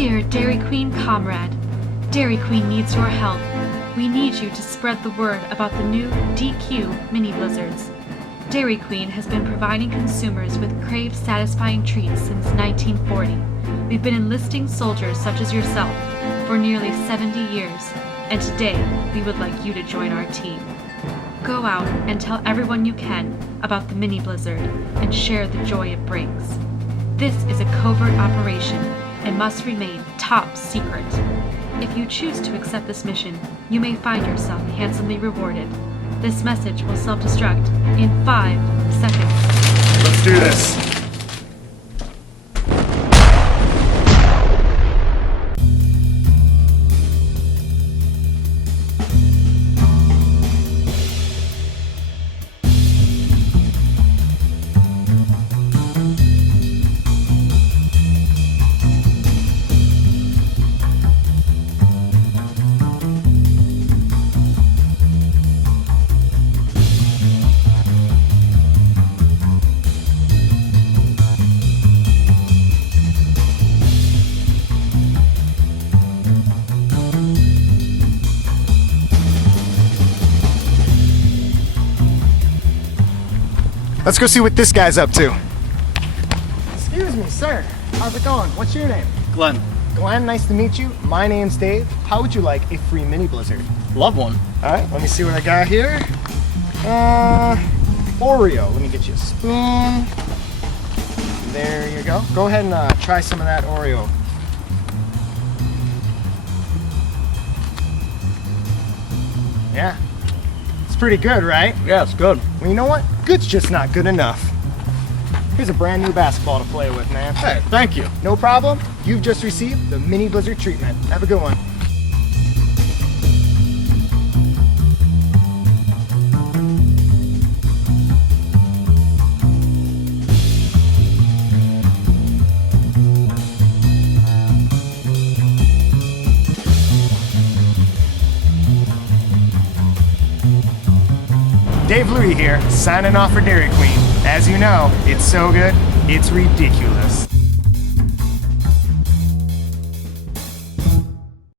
Dear Dairy Queen comrade, Dairy Queen needs your help. We need you to spread the word about the new DQ mini blizzards. Dairy Queen has been providing consumers with crave-satisfying treats since 1940. We've been enlisting soldiers such as yourself for nearly 70 years, and today we would like you to join our team. Go out and tell everyone you can about the mini blizzard and share the joy it brings. This is a covert operation and must remain top secret. If you choose to accept this mission, you may find yourself handsomely rewarded. This message will self-destruct in 5 seconds. Let's do this. Let's go see what this guy's up to. Excuse me, sir. How's it going? What's your name? Glenn. Glenn, nice to meet you. My name's Dave. How would you like a free mini blizzard? Love one. All right, let me see what I got here. Oreo. Let me get you a spoon. There you go. Go ahead and try some of that Oreo. Yeah. It's pretty good, right? Yeah, it's good. Well, you know what? Good's just not good enough. Here's a brand new basketball to play with, man. Hey, thank you. No problem. You've just received the mini blizzard treatment. Have a good one. Dave Luea here, signing off for Dairy Queen. As you know, it's so good, it's ridiculous.